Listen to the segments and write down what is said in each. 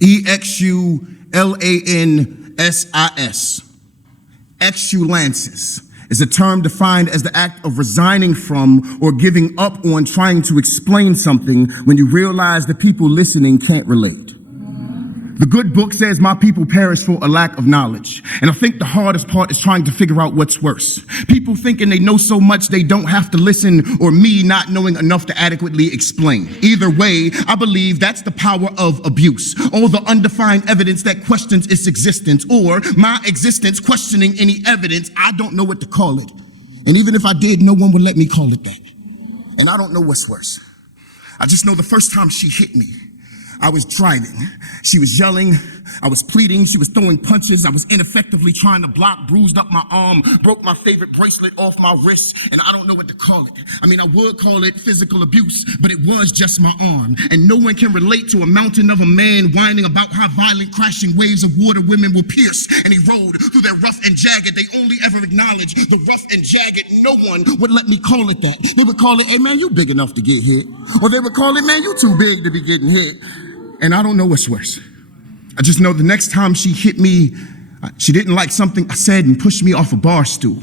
Exulansis. Exulansis is a term defined as the act of resigning from or giving up on trying to explain something when you realize the people listening can't relate. The good book says my people perish for a lack of knowledge. And I think the hardest part is trying to figure out what's worse. People thinking they know so much they don't have to listen, or me not knowing enough to adequately explain. Either way, I believe that's the power of abuse. All the undefined evidence that questions its existence, or my existence questioning any evidence. I don't know what to call it. And even if I did, no one would let me call it that. And I don't know what's worse. I just know the first time she hit me, I was driving. She was yelling. I was pleading. She was throwing punches. I was ineffectively trying to block, bruised up my arm, broke my favorite bracelet off my wrist, and I don't know what to call it. I mean, I would call it physical abuse, but it was just my arm. And no one can relate to a mountain of a man whining about how violent crashing waves of water women will pierce and erode through their rough and jagged. They only ever acknowledge the rough and jagged. No one would let me call it that. They would call it, hey man, you big enough to get hit. Or they would call it, man, you too big to be getting hit. And I don't know what's worse. I just know the next time she hit me, she didn't like something I said and pushed me off a bar stool.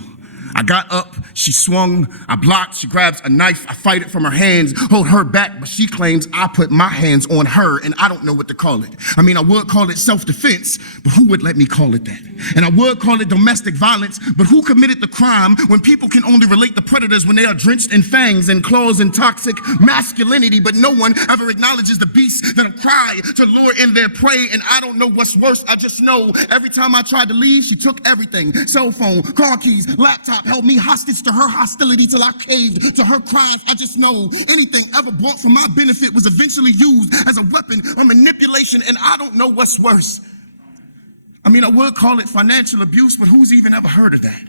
I got up, she swung, I blocked, she grabs a knife, I fight it from her hands, hold her back, but she claims I put my hands on her, and I don't know what to call it. I mean, I would call it self-defense, but who would let me call it that? And I would call it domestic violence, but who committed the crime when people can only relate to predators when they are drenched in fangs and claws and toxic masculinity, but no one ever acknowledges the beasts that cry to lure in their prey, and I don't know what's worse. I just know every time I tried to leave, she took everything. Cell phone, car keys, laptop, held me hostage to her hostility till I caved to her cries. I just know anything ever brought for my benefit was eventually used as a weapon of manipulation, and I don't know what's worse. I mean, I would call it financial abuse, but who's even ever heard of that?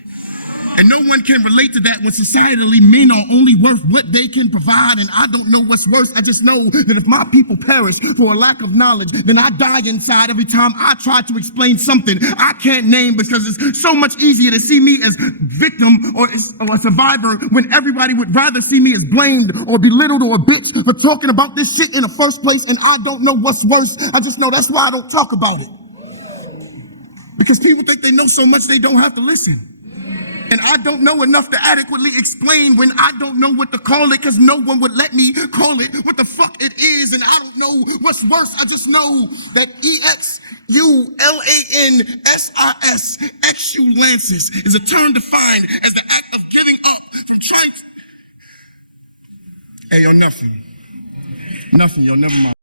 And no one can relate to that when societally men are only worth what they can provide, and I don't know what's worse. I just know that if my people perish for a lack of knowledge, then I die inside every time I try to explain something I can't name, because it's so much easier to see me as victim or a survivor when everybody would rather see me as blamed or belittled or a bitch for talking about this shit in the first place, and I don't know what's worse. I just know that's why I don't talk about it. Because people think they know so much they don't have to listen. And I don't know enough to adequately explain when I don't know what to call it, because no one would let me call it what the fuck it is, and I don't know what's worse. I just know that Exulansis, exulansis, is a term defined as the act of giving up from trying to... Hey, yo, nothing, yo, never mind.